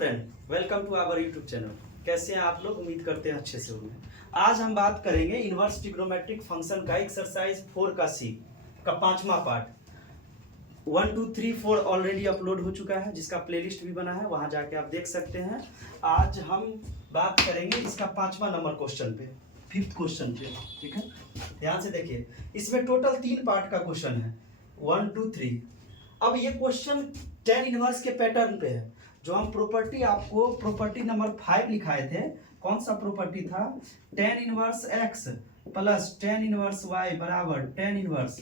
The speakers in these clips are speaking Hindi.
Friend, welcome to our YouTube channel. कैसे हैं आप लोग? उम्मीद करते हैं अच्छे से होंगे। आज हम बात करेंगे इनवर्स ट्रिग्नोमेट्रिक फंक्शन का एक्सरसाइज 4 का सी का 5वां पार्ट। 1 2 3 4 ऑलरेडी अपलोड हो चुका है, जिसका प्लेलिस्ट भी बना है, वहां जाके आप देख सकते हैं। आज हम बात करेंगे इसका 5वां नंबर क्वेश्चन पे, 5th क्वेश्चन पे। ठीक है, ध्यान से देखिए। इसमें टोटल 3 पार्ट का क्वेश्चन है, 1 2 3। अब ये क्वेश्चन टेन इनवर्स के पैटर्न पे है। जो हम प्रॉपर्टी आपको प्रॉपर्टी नंबर 5 लिखाए थे, कौन सा प्रॉपर्टी था? Ten inverse x plus ten inverse y बराबर ten inverse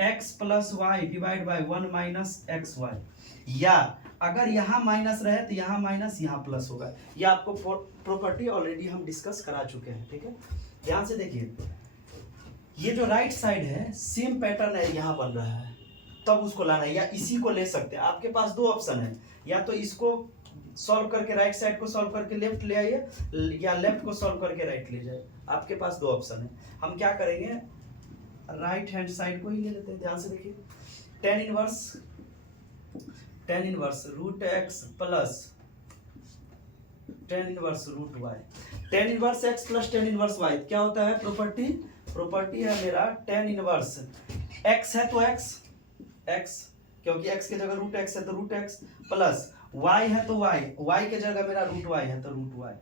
x plus y divide by 1 minus x y. या अगर यहाँ माइनस रहे तो यहाँ माइनस, यहाँ प्लस होगा। ये आपको प्रॉपर्टी ऑलरेडी हम डिस्कस करा चुके हैं। ठीक है, ध्यान से देखिए। ये जो राइट साइड है सेम पैटर्न है, यहाँ बन रहा है, तब उसको लाना है। या इसी को ले सकते हैं। आपके पास दो ऑप्शन है, या तो इसको सॉल्व करके राइट साइड को सॉल्व करके लेफ्ट ले आइए, या लेफ्ट को सॉल्व करके राइट ले जाए। आपके पास दो ऑप्शन है। हम क्या करेंगे, राइट हैंड साइड को ही ले लेते हैं। ध्यान से देखिए, tan inverse root x plus ten inverse root y. Tan inverse x plus ten inverse y क्या होता है? प्रॉपर्टी है मेरा टेन इनवर्स एक्स है तो एक्स, क्योंकि x के जगह रूट एक्स है तो रूट एक्स, प्लस y है तो y के जगह मेरा रूट y है तो root y,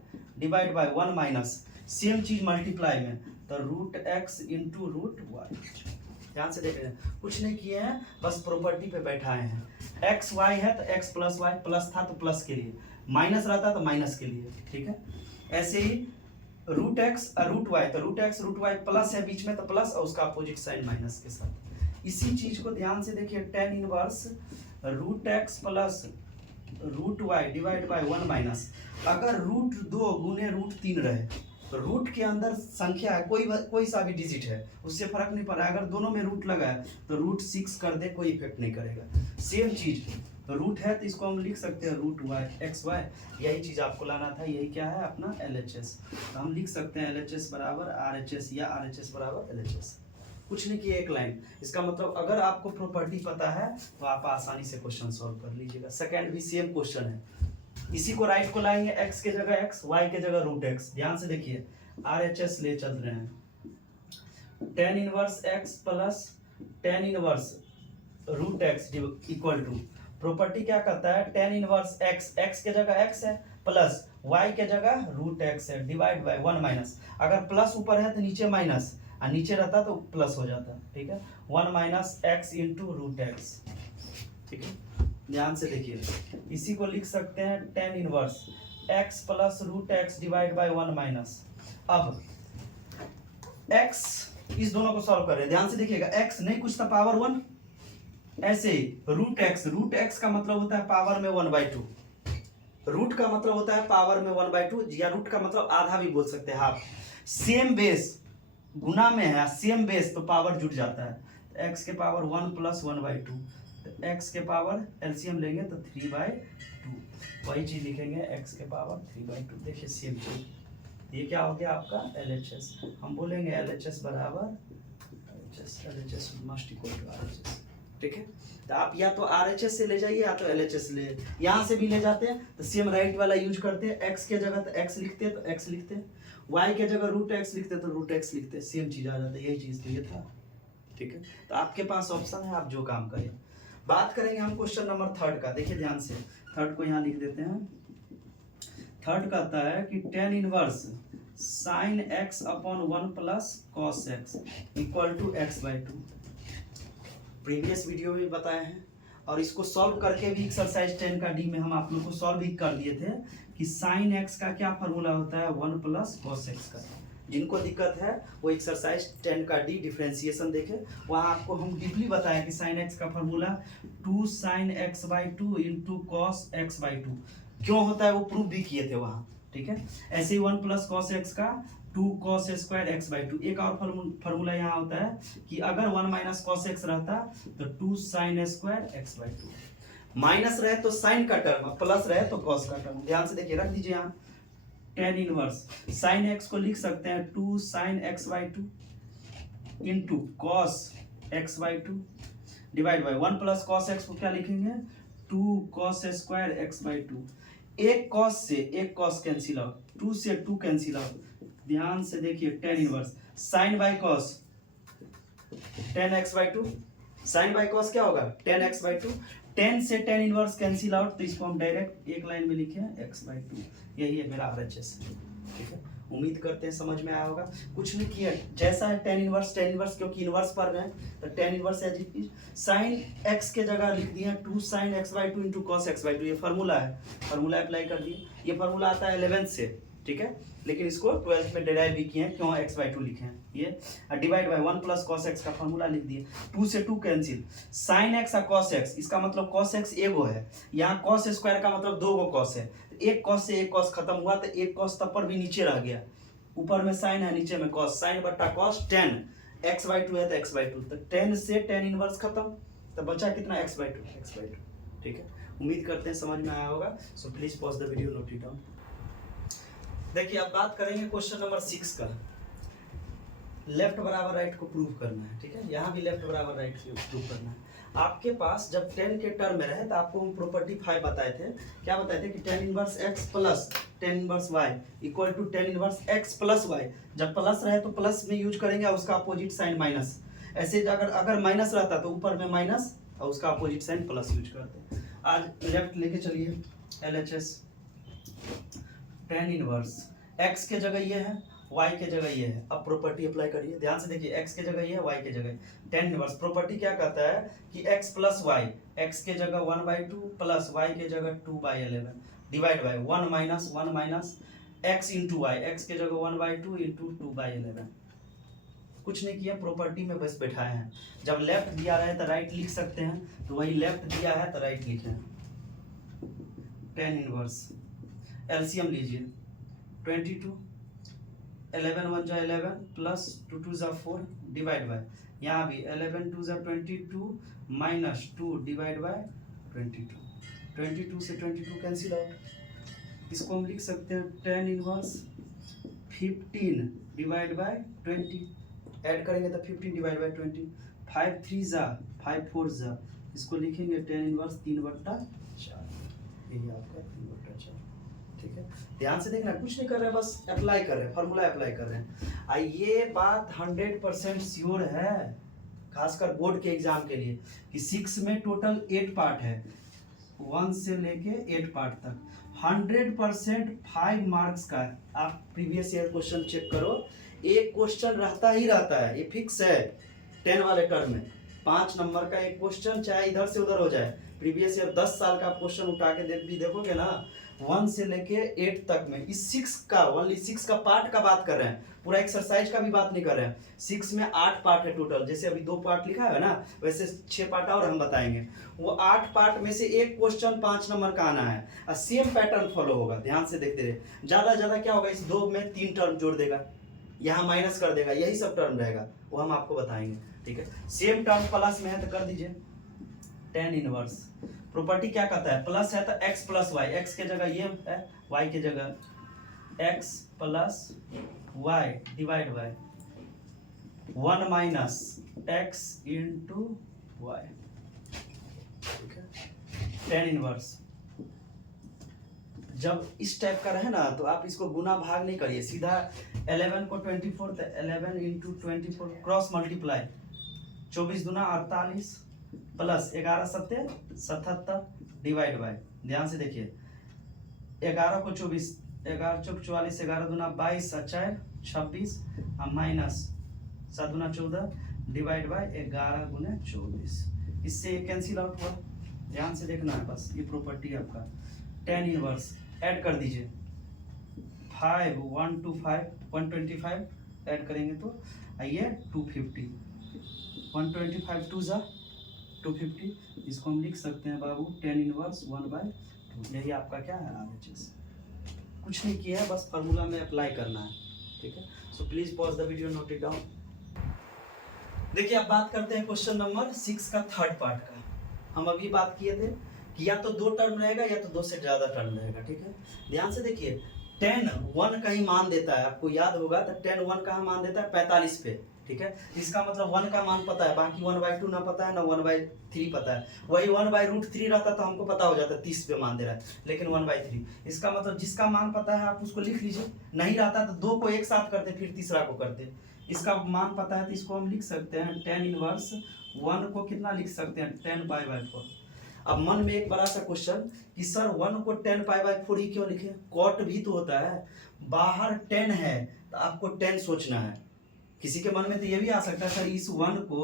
divide by 1 minus same चीज मल्टीप्लाई में, तो root x into root y. ध्यान से देख रहे हैं, कुछ नहीं किए हैं, बस प्रॉपर्टी पे बैठाए हैं। एक्स वाई है तो एक्स प्लस वाई, प्लस था तो प्लस के लिए, माइनस रहता तो माइनस के लिए। ठीक है, ऐसे ही रूट एक्स रूट वाई, तो root x root y plus है बीच में तो प्लस, और उसका अपोजिट साइन माइनस के साथ। इसी चीज को ध्यान से देखिए, tan inverse root x plus root y divide by 1 minus. अगर रूट 2 गुने रूट 3 रहे तो रूट के अंदर संख्या है, कोई सा भी डिजिट है, उससे फर्क नहीं पड़ रहा है। अगर दोनों में रूट लगा है तो रूट 6 कर दे, कोई इफेक्ट नहीं करेगा। सेम चीज रूट है तो इसको हम लिख सकते हैं रूट वाई एक्स वाई। यही चीज आपको लाना था। यही क्या है अपना LHS, तो हम लिख सकते हैं LHS बराबर RHS या RHS बराबर LHS। कुछ नहीं किया, एक लाइन। इसका मतलब अगर आपको प्रॉपर्टी पता है तो आप आसानी से क्वेश्चन सॉल्व कर लीजिएगा। सेकंड भी सेम क्वेश्चन है, इसी को राइट को लाएंगे, x के जगह x, y के जगह रूट x। ध्यान से देखिए, RHS ले चल रहे हैं। Tan inverse x plus ten inverse root x equal to, property क्या कहता है? टेन इनवर्स x के जगह x है प्लस y के जगह रूट x है, डिवाइड बाय 1 माइनस। अगर प्लस ऊपर है तो नीचे माइनस, और नीचे रहता तो प्लस हो जाता। ठीक है, 1 minus x into root x. ठीक है, ध्यान से देखिए, इसी को लिख सकते हैं tan inverse x plus root x divide by 1 minus. अब एक्स, इस दोनों को सॉल्व कर रहे हैं। ध्यान से देखिएगा, एक्स नहीं कुछ था, पावर 1। ऐसे ही रूट एक्स का मतलब होता है पावर में 1/2। रूट का मतलब होता है पावर में 1/2, या रूट का मतलब आधा भी बोल सकते हैं, हाफ। सेम बेस गुना में है, सेम बेस तो पावर जुड़ जाता है। तो x के पावर 1 प्लस 1/2, तो x के पावर एलसीएम लेंगे तो 3/2। वही चीज लिखेंगे x के पावर 3/2। देखिए सेम चीज, ये क्या हो गया आपका LHS। हम बोलेंगे LHS बराबर LHS must equal to RHS। ठीक है, तो आप या तो RHS से ले जाइए या तो LHS ले, यहाँ से भी ले जाते हैं तो सेम राइट वाला यूज करते हैं। x के जगह तो x लिखते हैं तो x लिखते हैं, y के जगह रूट x लिखते तो रूट x लिखते, सेम चीज आ जाता है। यही चीज तो ये था। ठीक है, तो आपके पास ऑप्शन है, आप जो काम करें। बात करेंगे हम क्वेश्चन नंबर 3 का। देखिए ध्यान से, 3 को यहाँ लिख देते हैं। 3 कहता है कि tan inverse sine x upon 1 plus cos x equal to x/2। Previous video में बताए हैं, और इसको सॉल्व करके भी एक्सरसाइज 10 का डी में हम आप लोग को सॉल्व भी कर दिए थे कि साइन एक्स का क्या फार्मूला होता है? 1 प्लस कॉस एक्स का। जिनको दिक्कत है वो एक्सरसाइज 10 का डी डिफरेंशिएशन देखे, वहाँ आपको हम डीपली बताया कि साइन एक्स का formula 2 sine x/2 into cos x/2 क्यों होता है, वो प्रूव भी किए थे वहाँ। ठीक है, ऐसे ही 1 प्लस कॉस एक्स का 2 cos स्क्वायर x/2। एक और फार्मूला यहाँ होता है कि अगर 1 माइनस कॉस एक्स रहता तो 2 साइन स्क्वायर x/2। माइनस रहे तो साइन का टर्म, प्लस रहे तो कॉस का टर्म। ध्यान से देखिए, रख दीजिए यहाँ टेन इनवर्स साइन x को लिख सकते हैं 2 sine x/2 into cos x/2 divide by 1 plus cos x को क्या लिखेंगे? 2 cos स्क्वायर x/2। एक कॉस से एक कॉस कैंसिल आउट, 2 से 2 कैंसिल आउट। ध्यान से देखिए, tan inverse sine by cos 10x/2, sine by cos क्या होगा 10x/2। 10 से टेन इनवर्स कैंसिल आउट, तो इसको हम डायरेक्ट एक लाइन में लिखे x/2। यही है मेरा RHS, ठीक है। उम्मीद करते हैं समझ में आया होगा। कुछ नहीं किया, जैसा है टेन इनवर्स क्योंकि इनवर्स पढ़ रहे हैं तो tan inverse as it is. Sine x के जगह लिख दिए 2 sin x/2 into cos x/2, ये फार्मूला है, फार्मूला अप्लाई कर दिए। ये फार्मूला आता है 11th से, ठीक है, लेकिन इसको 12th में डिराइव भी किए हैं, क्यों x/2 लिखे हैं ये। Divide by 1 plus cos x का फार्मूला लिख दिए। 2 से 2 कैंसिल, sin x और cos x, इसका मतलब cos x एगो है, यहाँ cos स्क्वायर का मतलब 2 गो cos है। एक cos से एक cos खत्म हुआ तो एक cos तब पर भी नीचे रह गया, ऊपर में sin है नीचे में cos, sin बट्टा cos 10 x/2 है तो x/2, तो 10 से tan इनवर्स खत्म, तो बचा कितना x/2, ठीक है। उम्मीद करते हैं समझ में आया होगा। So please pause the video, note it down. देखिए अब बात करेंगे क्वेश्चन नंबर 6 का। लेफ्ट बराबर राइट को प्रूव करना है, ठीक है। यहाँ भी लेफ्ट बराबर राइट को प्रूव करना है। आपके पास जब 10 के टर्म में रहे तो आपको हम प्रॉपर्टी 5 बताए थे। क्या बताए थे कि tan inverse x plus tan inverse y equal to tan inverse x plus y। जब प्लस रहे तो प्लस में यूज करेंगे और उसका अपोजिट साइन माइनस। ऐसे अगर माइनस रहता तो ऊपर में माइनस और उसका अपोजिट साइन प्लस यूज करते। आज लेफ्ट लेके चलिए, LHS tan इनवर्स x के जगह ये है, y के जगह ये है। अब प्रॉपर्टी अप्लाई करिए, ध्यान से देखिए, x के जगह ये है, y के जगह tan इनवर्स। प्रॉपर्टी क्या कहता है कि x प्लस y, x के जगह 1/2 प्लस y के जगह 2/11 divide by 1 minus x into y, x के जगह 1/2 इंटू 2/11। कुछ नहीं किया, प्रॉपर्टी में बस बैठाए हैं। जब लेफ्ट दिया रहे तो राइट लिख सकते हैं, तो वही लेफ्ट दिया है तो राइट लिखे हैं। tan इनवर्स एलसीएम लीजिए, 22 11 1 जा 11 प्लस 2 2 जा 4 डिवाइड बाय, यहाँ भी 11 2 जा 22 माइनस 2 डिवाइड बाय 22 से 22 कैंसिल आउट। इसको हम लिख सकते हैं tan inverse 15 divide by 20, add करेंगे तो 15 डिवाइड बाय 20, 5 3 जा 5 4 जा, इसको लिखेंगे tan इनवर्स 3/4, यही आपका 3/4, ठीक है। ध्यान से देखना, कुछ नहीं कर रहे हैं, बस अप्लाई कर रहे हैं, फार्मूला अप्लाई कर रहे हैं। ये बात 100% श्योर है, खासकर बोर्ड के एग्जाम के लिए, कि 6 में टोटल 8 पार्ट है, 1 से लेके 8 पार्ट तक। 100% 5 मार्क्स का है। आप प्रीवियस ईयर क्वेश्चन चेक करो, एक क्वेश्चन रहता ही रहता है, ये फिक्स है। 10 वाले टर्म में 5 नंबर का एक क्वेश्चन, चाहे इधर से उधर हो जाए। प्रीवियस ईयर 10 साल का क्वेश्चन उठा के भी देखोगे ना, 1 से लेके 8 तक में, इस 6 का ओनली 6 का पार्ट का बात कर रहे हैं, पूरा एक्सरसाइज का भी बात नहीं कर रहे हैं। 6 में 8 पार्ट है टोटल, जैसे अभी 2 पार्ट लिखा है ना, वैसे 6 पार्ट और हम बताएंगे। वो 8 पार्ट में से एक क्वेश्चन 5 नंबर का आना है और सेम पैटर्न फॉलो होगा। ध्यान से देखते रहे, ज्यादा क्या होगा, इस 2 में 3 टर्म जोड़ देगा, यहाँ माइनस कर देगा, यही सब टर्म रहेगा, वो हम आपको बताएंगे, ठीक है। सेम टर्म प्लस में है तो कर दीजिए tan इनवर्स। प्रॉपर्टी क्या कहता है, प्लस है तो x प्लस वाई, x के जगह ये है, y के जगह x plus y divide by 1 minus x into y, ठीक है। tan इनवर्स जब इस टाइप का रहे ना, तो आप इसको गुना भाग नहीं करिए, सीधा 11 को 24 तो 11 इंटू 24 क्रॉस मल्टीप्लाई, 24 दूना 48 प्लस 11 सत्ते 77 डिवाइड बाय, ध्यान से देखिए, 11 को 24, 11 चौक 44, 11 दूना 22 4 26 और माइनस 7 दूना 14 डिवाइड बाय 11 गुने 24, इससे ये कैंसिल आउट हुआ। ध्यान से देखना है बस, ये प्रॉपर्टी आपका tan इनवर्स। ऐड कर दीजिए 5 1 2 5 125 ऐड करेंगे तो आइए 250, 125 2 जा 250, इसको हम लिख सकते हैं बाबू tan इनवर्स 1/2। यही आपका क्या है RHS। कुछ नहीं किया है, बस फार्मूला में अप्लाई करना है, ठीक है। So please pause the video, note it down. देखिए अब बात करते हैं क्वेश्चन नंबर 6 का थर्ड पार्ट का। हम अभी बात किए थे कि या तो 2 टर्म रहेगा या तो 2 से ज्यादा टर्म रहेगा, ठीक है। ध्यान से देखिए, tan 1 का ही मान देता है, आपको याद होगा तो tan 1 का मान देता है 45 पे, ठीक है, इसका मतलब 1 का मान पता है, बाकी 1/2 ना पता है ना 1/3 पता है। वही 1/√3 रहता तो हमको पता हो जाता 30 पे मान दे रहा है, लेकिन 1/3। इसका मतलब जिसका मान पता है आप उसको लिख लीजिए, नहीं रहता तो 2 को एक साथ करते फिर तीसरा को करते। इसका मान पता है तो इसको हम लिख सकते हैं tan इनवर्स 1 को कितना लिख सकते हैं 10π/4। अब मन में एक बड़ा सा क्वेश्चन कि सर 1 को 10π/4 ही क्यों लिखे, कॉट भी तो होता है, बाहर 10 है तो आपको 10 सोचना है। किसी के मन में तो ये भी आ सकता है सर इस 1 को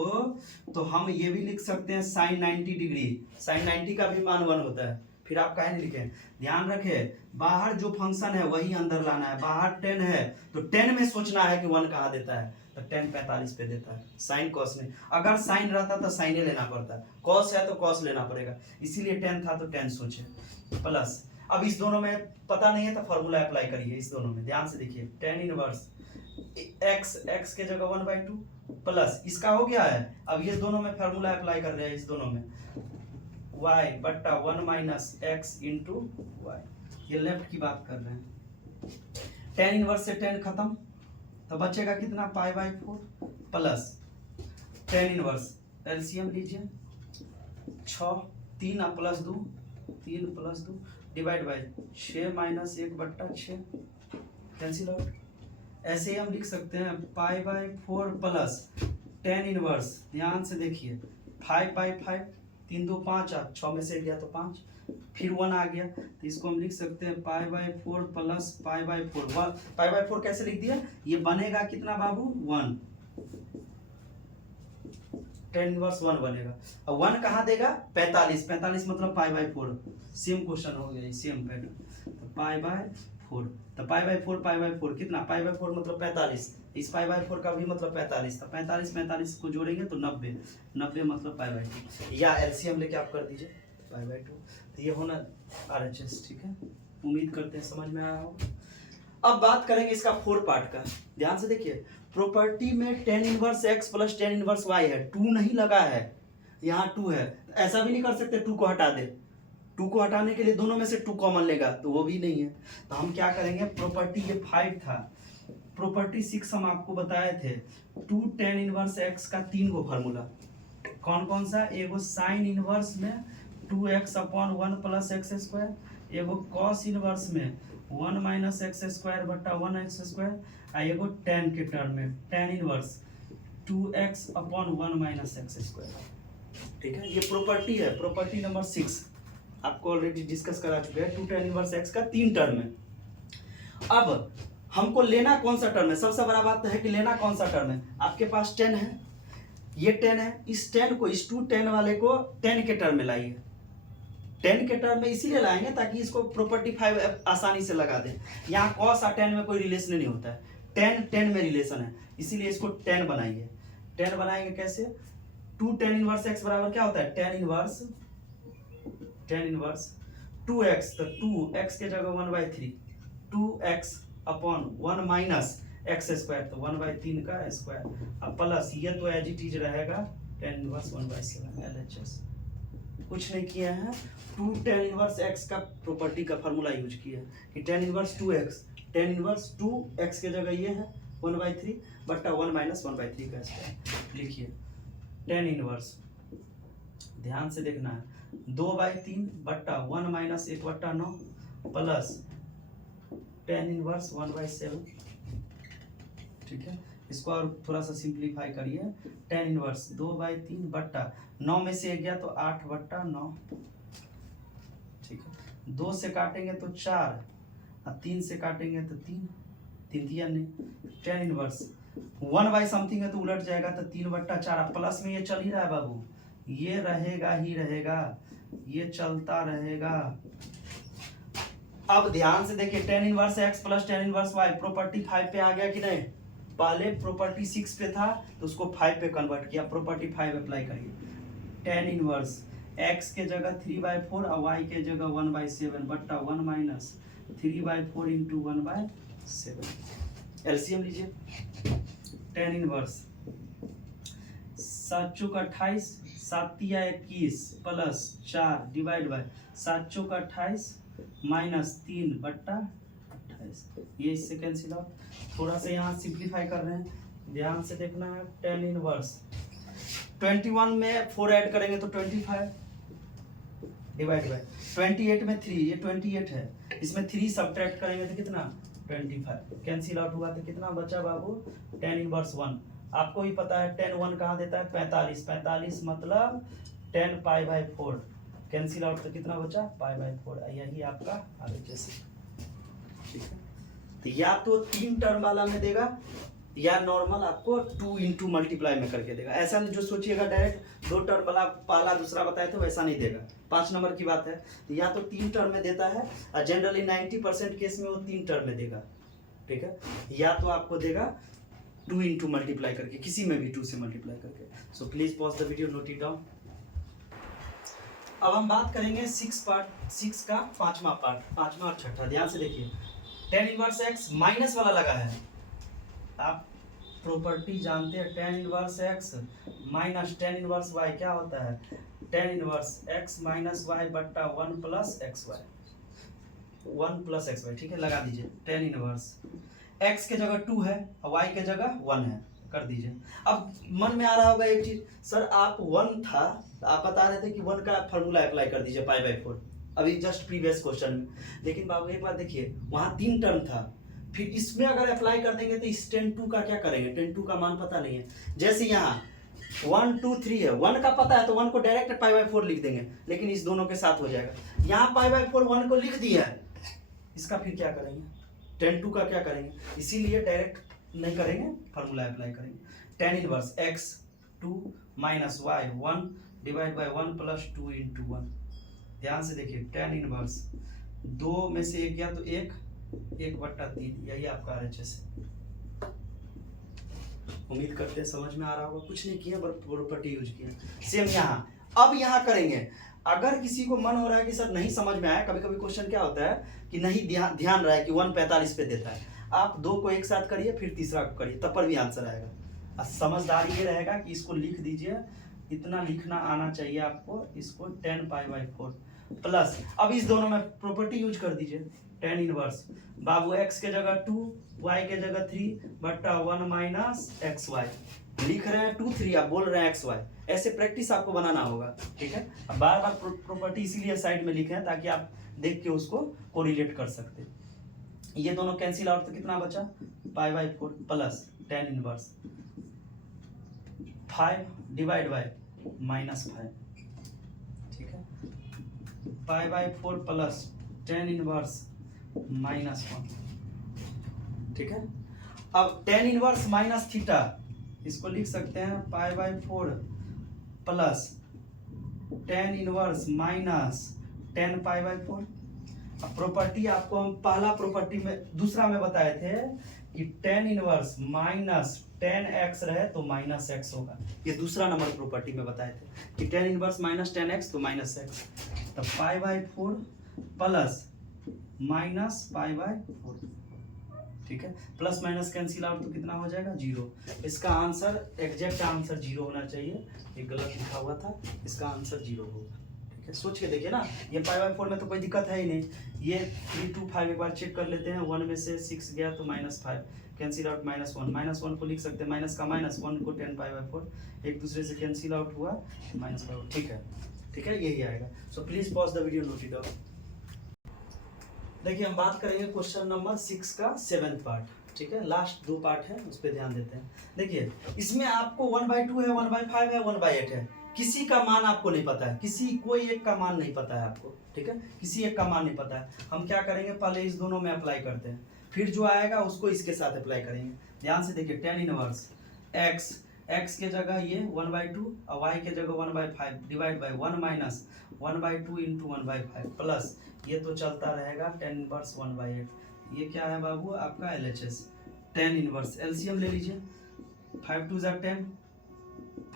तो हम ये भी लिख सकते हैं sin 90 डिग्री, sin 90 का भी मान 1 होता है, फिर आप काहे नहीं लिखें। ध्यान रखें बाहर जो फंक्शन है वही अंदर लाना है, बाहर 10 है तो 10 में सोचना है कि 1 कहाँ देता है, तो 10 45 पे देता है, साइन कॉस नहीं। अगर साइन रहता तो साइन ही लेना पड़ता है, कॉस है तो कॉस लेना पड़ेगा, इसीलिए 10 था तो 10 सोचे प्लस। अब इस दोनों में पता नहीं है तो फॉर्मूला अप्लाई करिए, इस दोनों में ध्यान से देखिए tan इनवर्स x के जगह 1/2 प्लस इसका हो गया है। अब ये दोनों में फार्मूला अप्लाई कर रहे हैं, इस दोनों में y बट्टा 1 - x इंटू y, ये लेफ्ट की बात कर रहे हैं। tan इनवर्स से tan खत्म तो बचेगा कितना π/4 प्लस tan इनवर्स एलसीएम लीजिए 6 3 + 2 3 + 2 डिवाइड बाय 6 - 1/6 कैंसिल आउट। ऐसे ही हम लिख सकते हैं π/4 प्लस tan इनवर्स, ध्यान से देखिए 5/5 3 2 5 6 में से गया तो 5 फिर 1 आ गया तो इसको हम लिख सकते हैं π/4 प्लस π/4। π/4 कैसे लिख दिया, ये बनेगा कितना बाबू 1, tan इनवर्स 1 बनेगा। अब 1 कहाँ देगा 45, 45 मतलब π/4, सेम क्वेश्चन हो गया सेम पैटर्न, तो π/4 तो π/4 कितना π/4 मतलब 45, इस π/4 का भी मतलब 45 था, 45 को जोड़ेंगे तो 90 मतलब π/2, या एलसीएम लेके आप कर दीजिए π/2, तो ये होना RHS। ठीक है, उम्मीद करते हैं समझ में आया हो। अब बात करेंगे इसका 4 पार्ट का, ध्यान से देखिए प्रॉपर्टी में tan inverse x plus tan inverse y है, 2 नहीं लगा है, यहाँ 2 है, ऐसा भी नहीं कर सकते 2 को हटा दे, 2 को हटाने के लिए दोनों में से 2 कॉमन लेगा तो वो भी नहीं है, तो हम क्या करेंगे प्रॉपर्टी ये 5 था, प्रॉपर्टी 6 हम आपको बताए थे 2 tan इनवर्स x का 3 गो फार्मूला, कौन कौन सा, एगो साइन इनवर्स में 2x/1 + x², एगो कॉस इनवर्स में 1 - x² बट्टा 1x², आ एगो tan के टर्म में tan इनवर्स 2x/1 - x²। ठीक है, ये प्रॉपर्टी है, प्रॉपर्टी नंबर 6 आपको ऑलरेडी डिस्कस करा चुके हैं, 2 tan इनवर्स x का 3 टर्म है। अब हमको लेना कौन सा टर्म है, सबसे बड़ा बात है कि लेना कौन सा टर्म है। आपके पास 10 है, ये 10 है, इस 10 को इस 2 tan वाले को 10 के टर्म में लाइए, 10 के टर्म में इसीलिए लाएंगे ताकि इसको प्रॉपर्टी 5 आसानी से लगा दें। यहाँ cos और tan में कोई रिलेशन नहीं होता है, 10 में रिलेशन है, इसीलिए इसको 10 बनाइए। 10 बनाएंगे कैसे, 2 tan इनवर्स x बराबर क्या होता है tan इनवर्स 2x, तो 2x के जगह 1/3 2x/1 - x², तो 1/3 का स्क्वायर, अब प्लस ये तो एज इट इज रहेगा tan इनवर्स 1/7 LHS। कुछ नहीं किया है, 2 tan इनवर्स x का प्रॉपर्टी का फार्मूला यूज किया है कि tan inverse 2x, tan inverse 2x के जगह ये है 1/3 बट्टा 1 - 1/3 का स्क्वायर। लिखिए tan इनवर्स, ध्यान से देखना है 2/3 बट्टा 1 - 1/9 प्लस tan इनवर्स 1/7। ठीक है, इसको और थोड़ा सा सिंप्लीफाई करिए, tan इनवर्स 2/3 बट्टा 9 में से गया तो 8/9। ठीक है, 2 से काटेंगे तो 4 और 3 से काटेंगे तो 3 दिया नहीं, tan इनवर्स 1/समथिंग है तो उलट जाएगा तो 3/4, प्लस में ये चल ही रहा है बाबू, ये रहेगा ही रहेगा, ये चलता रहेगा। अब ध्यान से देखिए tan inverse x plus tan inverse y property 5 पे आ गया कि नहीं, पहले प्रॉपर्टी 6 पे था तो उसको 5 पे कन्वर्ट किया, प्रॉपर्टी 5 अप्लाई करिए। tan इनवर्स x के जगह 3/4 और y के जगह 1/7 बट्टा 1 - 3/4 इंटू 1/7। एलसीएम लीजिए, tan इनवर्स 7 चौक 28 7 तिया 21 plus 4 divide by 7 Chowk 28 minus 3/28, ये इससे कैंसिल आउट। थोड़ा सा यहाँ सिंप्लीफाई कर रहे हैं ध्यान से देखना है, टेन इनवर्स 21 में 4 ऐड करेंगे तो 25 डिवाइड बाय 28 में 3, ये 28 है, इसमें 3 सब्ट्रैक्ट करेंगे तो कितना 25, कैंसिल आउट हुआ तो कितना बचा बाबू, टेन इनवर्स 1। आपको भी पता है 10 1 कहाँ देता है 45, 45 मतलब 10 पाई बाय 4, कैंसिल आउट तो कितना बचा पाई बाय 4, यही आपका RHS है। ठीक है, तो या तो 3 टर्म वाला में देगा या नॉर्मल आपको 2 इंटू मल्टीप्लाई में करके देगा। ऐसा नहीं जो सोचिएगा डायरेक्ट 2 टर्म वाला पहला दूसरा बताए तो वैसा नहीं देगा, 5 नंबर की बात है। तो या तो 3 टर्म में देता है और जनरली 90% केस में वो 3 टर्म में देगा। ठीक है, या तो आपको देगा 2 इंटू मल्टीप्लाई करके, किसी में भी 2 से मल्टीप्लाई करके। So please pause the video, note it down. अब हम बात करेंगे 6 का 5वां पार्ट, 5वां और 6ठा। ध्यान से देखिए, टेन इनवर्स एक्स माइनस वाला लगा है, आप प्रॉपर्टी जानते हैं, tan inverse x minus tan inverse y क्या होता है, tan inverse x minus y बट्टा 1 plus x y, 1 plus x y. ठीक है, लगा दीजिए टेन इनवर्स एक्स के जगह 2 है और वाई के जगह 1 है, कर दीजिए। अब मन में आ रहा होगा एक चीज, सर आप 1 था, आप बता रहे थे कि 1 का फॉर्मूला अप्लाई कर दीजिए पाई बाय 4, अभी जस्ट प्रीवियस क्वेश्चन में। लेकिन बाबू एक बात देखिए, वहां 3 टर्म था, फिर इसमें अगर अप्लाई कर देंगे तो इस 10 2 का क्या करेंगे, 10 2 का मान पता नहीं है। जैसे यहाँ 1 2 3 है, 1 का पता है तो 1 को डायरेक्ट पाई बाय 4 लिख देंगे, लेकिन इस दोनों के साथ हो जाएगा। यहाँ पाई बाय 4 1 को लिख दिया है, इसका फिर क्या करेंगे, 10 2 का क्या करेंगे, इसीलिए डायरेक्ट नहीं करेंगे, फॉर्मूला अप्लाई करेंगे। Tan inverse x 2 minus y 1 divide by 1 plus 2 into 1। ध्यान से देखिए, टेन इनवर्स 2 में से 1 गया तो 1 बट्टा 3, यही आपका RHS है। उम्मीद करते हैं समझ में आ रहा होगा, कुछ नहीं किया प्रॉपर्टी यूज किया। सेम यहाँ, अब यहाँ करेंगे। अगर किसी को मन हो रहा है कि सर नहीं समझ में आया, कभी कभी क्वेश्चन क्या होता है कि नहीं ध्यान रहा है कि 1 45 पे देता है, आप 2 को एक साथ करिए फिर तीसरा को करिए, तब पर भी आंसर आएगा। समझदार ये रहेगा कि इसको लिख दीजिए, इतना लिखना आना चाहिए आपको, इसको 10 पाई बाय 4 प्लस, अब इस दोनों में प्रॉपर्टी यूज कर दीजिए, टेन इनवर्स बाबू x के जगह 2 y के जगह 3 बट्टा 1 माइनस एक्स वाई, लिख रहे हैं 2 3, आप बोल रहे हैं एक्स वाई, ऐसे प्रैक्टिस आपको बनाना होगा। ठीक है, अब बार बार प्रॉपर्टी इसीलिए साइड में लिखे हैं ताकि आप देख के उसको कोरिलेट कर सकते। ये दोनों कैंसिल आउट तो कितना बचा pi by 4 plus tan inverse 5 divide by minus 5। ठीक है, pi by 4 plus tan inverse minus 1। ठीक है, अब टेन इनवर्स माइनस थीटा, इसको लिख सकते हैं pi by 4 plus tan inverse minus 10 pi by 4। अब प्रॉपर्टी आपको हम पहला प्रॉपर्टी में दूसरा में बताए थे कि टेन इनवर्स माइनस 10x रहे तो माइनस x होगा, ये दूसरा नंबर प्रॉपर्टी में बताए थे कि टेन इनवर्स माइनस 10x तो माइनस x, तो pi by 4 plus minus pi by 4। ठीक है, प्लस माइनस कैंसिल आउट तो कितना हो जाएगा 0। इसका आंसर एग्जैक्ट आंसर 0 होना चाहिए, ये गलत लिखा हुआ था, इसका आंसर 0 होगा। ठीक है, सोच के देखिए ना, ये पाई बाय 4 में तो कोई दिक्कत है ही नहीं, ये 3 2 5 एक बार चेक कर लेते हैं, 1 में से 6 गया तो -5, कैंसिल आउट -1 को लिख सकते हैं, माइनस का माइनस 1 को 10 पाई बाय 4, एक दूसरे से कैंसिल आउट हुआ -5। ठीक है, यही आएगा। So please pause the video, note it down. देखिए हम बात करेंगे क्वेश्चन नंबर 6 का 7th पार्ट। ठीक है, लास्ट 2 पार्ट है, उस पर ध्यान देते हैं। देखिए इसमें आपको 1/2 है, 1/5 है, 1/8 है, किसी का मान आपको नहीं पता है, कोई एक का मान नहीं पता है आपको। ठीक है, किसी एक का मान नहीं पता है, हम क्या करेंगे पहले इस दोनों में अप्लाई करते हैं, फिर जो आएगा उसको इसके साथ अप्लाई करेंगे। ध्यान से देखिए, टेन इनवर्स x के जगह ये 1/2 और y के जगह 1/5 divide by 1 minus 1/2 into 1/5 plus ये तो चलता रहेगा टेन इनवर्स 1/8। ये क्या है बाबू आपका LHS, टेन इनवर्स, एलसीएम ले लीजिए, 5 2 = 10,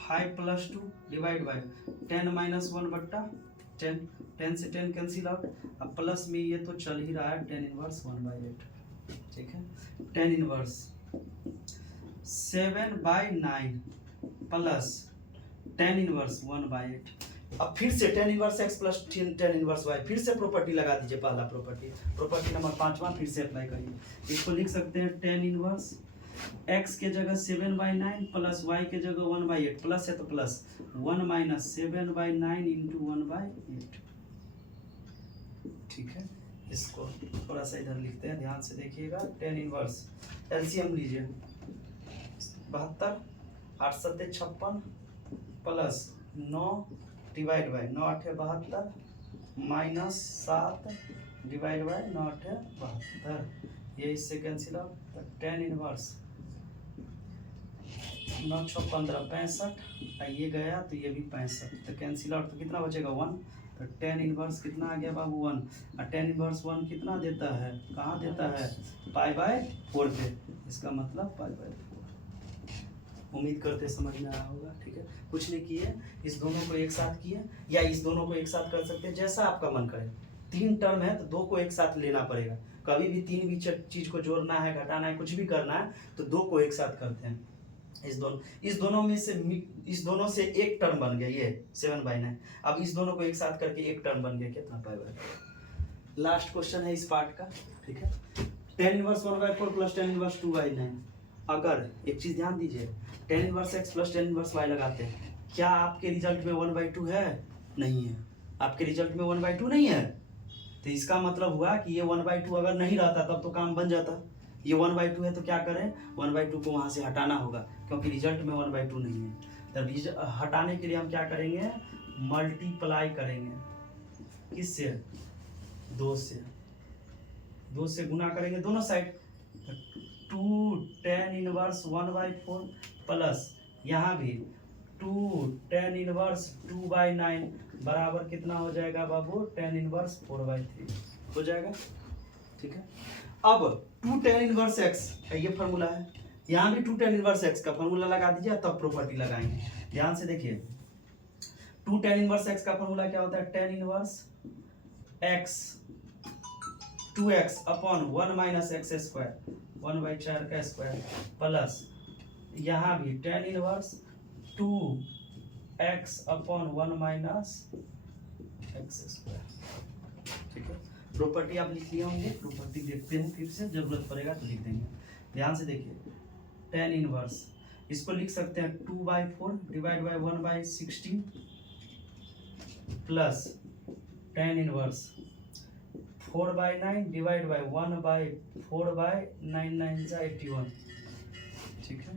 5 + 2 डिवाइड बाय 10 - 1 बट्टा 10, 10 से 10 कैंसिल आउट, अब प्लस में ये तो चल ही रहा है टेन इनवर्स 1/8। ठीक है, tan inverse 7/9 plus tan inverse 1/8। अब फिर से ten inverse x plus tan inverse y, फिर से प्रॉपर्टी लगा दीजिए, पहला प्रॉपर्टी नंबर 5वां फिर से अप्लाई करिए। इसको लिख सकते हैं टेन इनवर्स x के जगह 7/9 प्लस y के जगह 1/8 प्लस है तो प्लस 1 माइनस 7/9 इंटू 1/8। ठीक है, इसको थोड़ा सा इधर लिखते हैं, ध्यान से देखिएगा। tan इनवर्स एलसीएम लीजिए, 72 8 7 56 plus 9 divide by 9 8 72 minus 7 divide by 9 8 72, ये इससे कैंसिल आउट। तो tan इनवर्स 9 6 15 65, ये गया तो ये भी 65, तो कैंसिल आउट, तो कितना बचेगा 1। तो tan इनवर्स कितना आ गया बाबू 1, और tan इनवर्स 1 कितना देता है, कहाँ देता है, π/4 पे, इसका मतलब π/4। उम्मीद करते समझ में आया होगा। ठीक है, कुछ नहीं किए, इस दोनों को एक साथ किए, या इस दोनों को एक साथ कर सकते हैं, जैसा आपका मन करे। 3 टर्म है तो 2 को एक साथ लेना पड़ेगा, कभी भी 3 भी चीज को जोड़ना है, घटाना है, कुछ भी करना है तो 2 को एक साथ करते हैं। इस दोनों से एक टर्म बन गया, ये 7/9। अब इस दोनों को एक साथ करके एक टर्म बन गया, कितना π/4। लास्ट क्वेश्चन है इस पार्ट का। ठीक है, tan inverse 1/4 plus tan inverse 2/9। अगर एक चीज ध्यान दीजिए, tan inverse x plus tan inverse y लगाते हैं, क्या आपके रिजल्ट में 1/2 है? नहीं है, आपके रिजल्ट में 1/2 नहीं है, तो इसका मतलब हुआ कि ये 1/2 अगर नहीं रहता तब तो काम बन जाता। ये 1/2 है तो क्या करें, 1/2 को वहां से हटाना होगा, क्योंकि रिजल्ट में 1/2 नहीं है। तो हटाने के लिए हम क्या करेंगे, मल्टीप्लाई करेंगे, किससे, 2 से गुना करेंगे दोनों साइड। 2 tan इनवर्स 1/4 प्लस यहाँ भी 2 tan इनवर्स 2/9 बराबर कितना हो जाएगा बाबू, tan इनवर्स 4/3 हो जाएगा। ठीक है, अब 2 tan इनवर्स x ये फार्मूला है, यहाँ भी 2 tan इनवर्स x का फार्मूला लगा दीजिए, तब प्रॉपर्टी लगाएंगे। ध्यान से देखिए, 2 tan इनवर्स x का फार्मूला क्या होता है, tan inverse x 2x upon 1 minus x square, 1/4 का स्क्वायर प्लस यहाँ भी tan inverse 2x upon 1 minus x square. ठीक है, प्रॉपर्टी आप लिख लिए होंगे, प्रॉपर्टी देखते हैं फिर से, जरूरत पड़ेगा तो लिख देंगे। ध्यान से देखिए, tan इनवर्स इसको लिख सकते हैं 2/4 divide by 1/16 plus tan inverse 4/9 divide by 1/4/9 जा 81। ठीक है,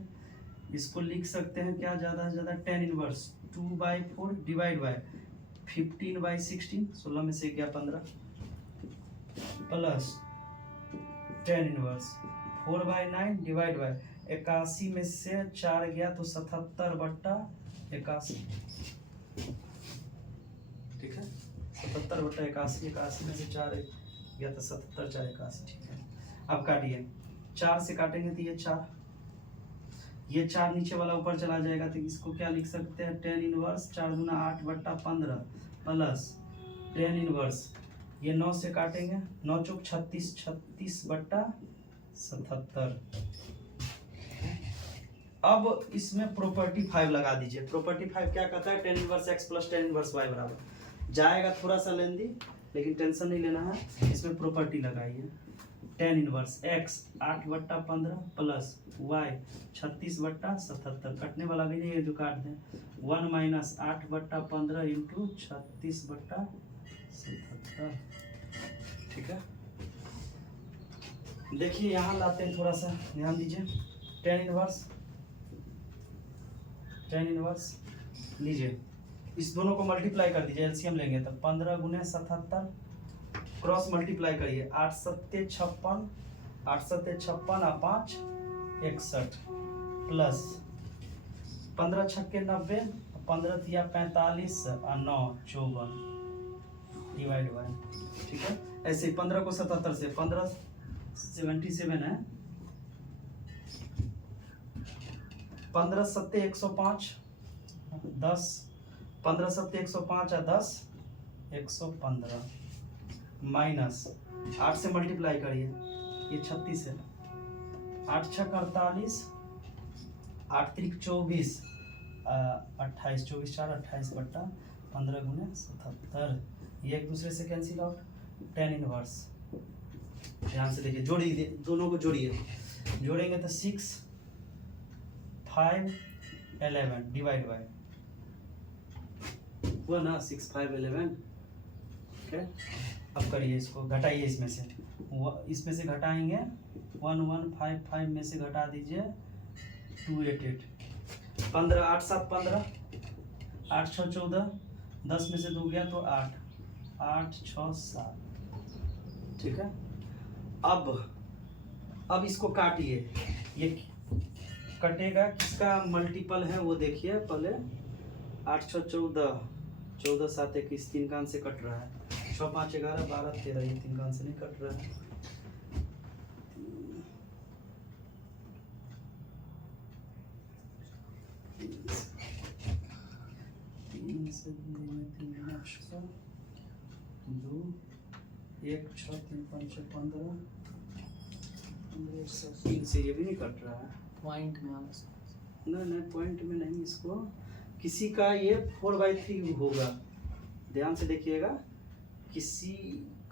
इसको लिख सकते हैं क्या, ज़्यादा से ज़्यादा tan इनवर्स 2/4 डिवाइड बाय 15/16, 16 में से गया 15 plus tan inverse 4/9 divide by 81 में से 4 गया तो 77/81। ठीक है, 77/81, 81 में से 4 गया तो 77 4 81। ठीक है, अब काटिए, 4 से काटेंगे तो ये 4, ये 4 नीचे वाला ऊपर चला जाएगा, तो इसको क्या लिख सकते हैं, tan इनवर्स 4 दूना 8/15 प्लस tan इनवर्स, ये 9 से काटेंगे, 9 चौक 36, 36/77। अब इसमें प्रॉपर्टी 5 लगा दीजिए। प्रॉपर्टी 5 क्या कहता है, tan inverse x plus tan inverse y बराबर, जाएगा थोड़ा सा लेंदी, लेकिन टेंशन नहीं लेना है, इसमें प्रॉपर्टी लगाइए। tan inverse x 8/15 plus y 36/77, कटने वाला भी नहीं है जो काट दें, 1 माइनस 8/15 इंटू 36/77। ठीक है, देखिए यहाँ लाते हैं, थोड़ा सा ध्यान दीजिए। tan इनवर्स लीजिए, इस दोनों को मल्टीप्लाई कर दीजिए, एलसीएम लेंगे तो 15 × 77 क्रॉस मल्टीप्लाई करिए, 8 7 56, 8 7 56 और 5 61 प्लस 15 6 90, 15 तिया 45 और 9 54 डिवाइड बाय। ठीक है, ऐसे ही 15 को 77 से 15 77 है, 15 7 105 10, 15 7 105 और 10 115 माइनस 8 से मल्टीप्लाई करिए, ये 36 है, 8 6 48, 8 3 24, 28 24 4 28/15 × 77, ये एक दूसरे से कैंसिल आउट। tan इनवर्स ध्यान से देखिए, जोड़िए, दोनों को जोड़िए, जोड़ेंगे तो 6 5 11 डिवाइड बाय हुआ ना 6 5 11। ओके, अब करिए इसको, घटाइए इसमें से, इसमें से घटाएंगे 1 1 5 5 में से घटा दीजिए 2 8 8 15 8 7 15 8 6 14 10 में से 2 गया तो 8 8 6 7। ठीक है, अब इसको काटिए, ये कटेगा किसका मल्टीपल है वो देखिए पहले। 8 6 14 14 7 21 3 कान से कट रहा है, 6 5 11 12 13 ये 3 कान से नहीं कट रहा है। से 2 1 6 3 5 6 15 3 से ये भी नहीं कट रहा है। पॉइंट में नहीं पॉइंट में नहीं, इसको किसी का ये 4/3 होगा, ध्यान से देखिएगा, किसी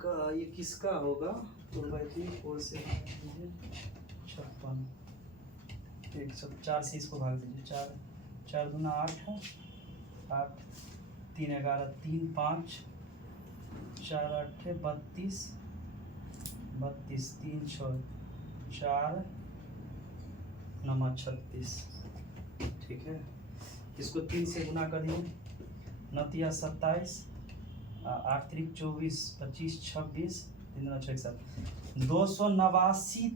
का ये किसका होगा 4/3 4 से 56 104 से इसको भाग दीजिए, 4 4 दूना 8 है, 8 3 11 3 5 4 8 32 32 3 6 4 9 36। ठीक है, इसको 3 से गुना करिए, 9 27 8 3 24 25 26 3 9 6 7 289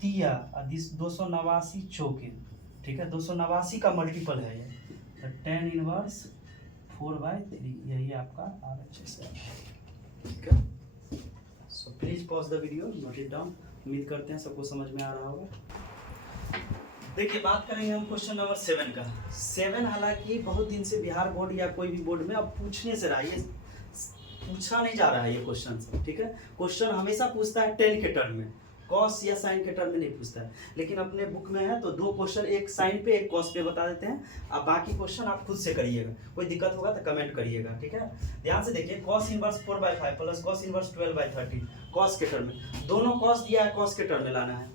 तिया 289 चौके। ठीक है, 289 का मल्टीपल है ये, तो tan इनवर्स 4/3 यही आपका RHS है। ठीक है, so please pause the video, note it down. उम्मीद करते हैं सबको समझ में आ रहा होगा। देखिए, बात करेंगे हम क्वेश्चन नंबर 7 का। 7 हालांकि बहुत दिन से बिहार बोर्ड या कोई भी बोर्ड में अब पूछने से रहा है, ये पूछा नहीं जा रहा है ये क्वेश्चन से। ठीक है, क्वेश्चन हमेशा पूछता है टेन के टर्म में, कॉस या साइन के टर्म में नहीं पूछता है, लेकिन अपने बुक में है तो 2 क्वेश्चन, एक साइन पे एक कॉस पे बता देते हैं। अब बाकी क्वेश्चन आप खुद से करिएगा, कोई दिक्कत होगा तो कमेंट करिएगा। ठीक है, ध्यान से देखिए, cos inverse 4/5 plus cos inverse 12/13 cos के टर्म में, दोनों कॉस दिया है, कॉस के टर्म में लाना है।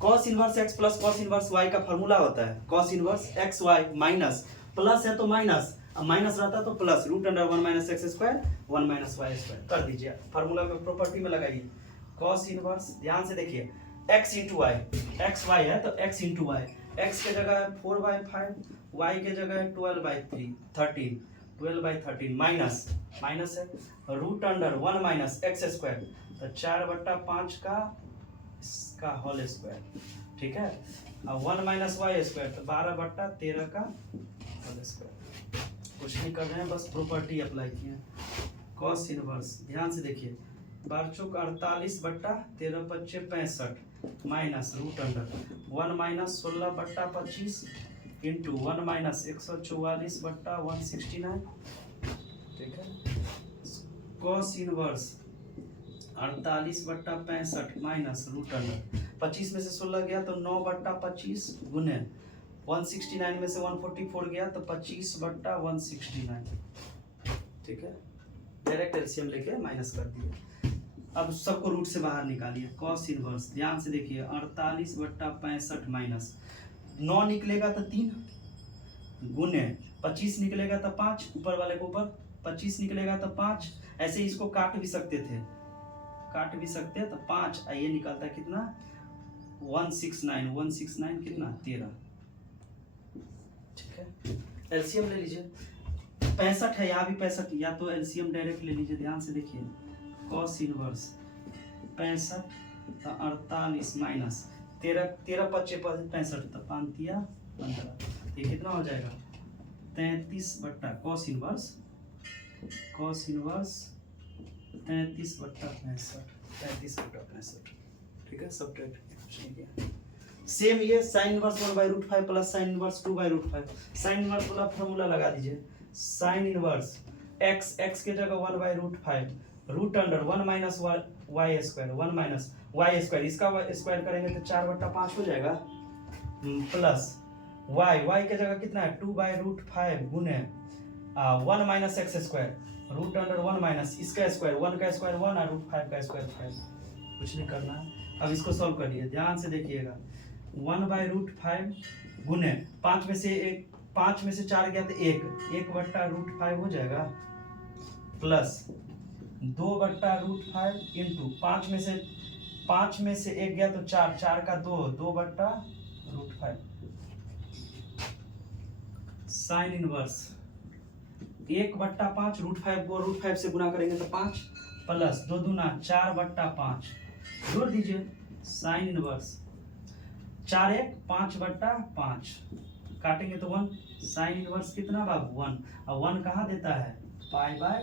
Cos inverse x plus cos inverse y का फॉर्मूला होता है cos inverse x y minus, plus है तो माइनस, अब माइनस रहता तो plus, √1 - x square 1 - y square कर दीजिए, फार्मूला में प्रॉपर्टी में लगाइए। कॉस इनवर्स, ध्यान से देखिए, x × y, x y है तो x × y, x के जगह है 4/5, y के जगह है 12/13 माइनस माइनस है √1 - x स्क्वायर, तो 4/5 का इसका होल स्क्वायर। ठीक है, अब 1 - y स्क्वायर, तो 12/13 का होल स्क्वायर। कुछ नहीं कर रहे हैं, बस प्रॉपर्टी अप्लाई किए हैं। कॉस इनवर्स, ध्यान से देखिए, 12 चौक 48/13 25 65 माइनस √1 - 16/25 इंटू 1 - 144/169। ठीक है, कॉस इनवर्स 48/65 माइनस √25 में से 16 गया तो 9/25 गुने 169 में से 144 गया तो 25/169। ठीक है, डायरेक्ट एलसीएम लेके माइनस कर दिए। अब सबको रूट से बाहर निकालिए। कॉस इनवर्स, ध्यान से देखिए, 48/65 माइनस 9 निकलेगा तो 3 गुने 25 निकलेगा तो 5, ऊपर वाले को ऊपर 25 निकलेगा तो 5, ऐसे इसको काट भी सकते थे, तो 5 ये निकलता है कितना 169 कितना 13। ठीक है, एलसीएम ले लीजिए, 65 है, यहाँ भी 65, या तो एलसीएम डायरेक्ट ले लीजिए। ध्यान से देखिए, कॉस इनवर्स 65 तो 48 माइनस 13 25 65 तो 5 तिया 15, ये कितना हो जाएगा 33 कॉस इनवर्स 33/65। ठीक है, सब कुछ नहीं किया। सेम ये sine inverse 1/√5 plus sine inverse 2/√5, sine inverse वाला फॉर्मूला लगा दीजिए। साइन इनवर्स x के जगह 1/√5 √1 - y स्क्वायर 1 - y स्क्वायर, इसका स्क्वायर करेंगे तो 4/5 हो जाएगा, प्लस y के जगह कितना है 2/√5 गुने 1 - x स्क्वायर √1 - इसका स्क्वायर 1 का स्क्वायर 1 और √5 का स्क्वायर 5। कुछ नहीं करना है, अब इसको सॉल्व करिए। ध्यान से देखिएगा, 1/√5 गुने 5 में से 4 गया तो 1/√5 हो जाएगा, प्लस 2/√5 इंटू 5 में से 1 गया तो 4 का 2/√5 साइन इनवर्स 1/5 √5 को √5 से गुना करेंगे तो 5 प्लस 2 दूना 4/5 जोड़ दीजिए साइन इनवर्स 4 1 5/5 काटेंगे तो 1 साइन इनवर्स कितना बाबू 1 और 1 कहाँ देता है π/2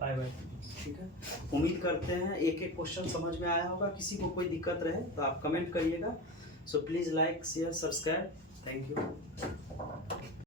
π/2। ठीक है, उम्मीद करते हैं एक एक क्वेश्चन समझ में आया होगा। किसी को कोई दिक्कत रहे तो आप कमेंट करिएगा। So please like share subscribe. Thank you.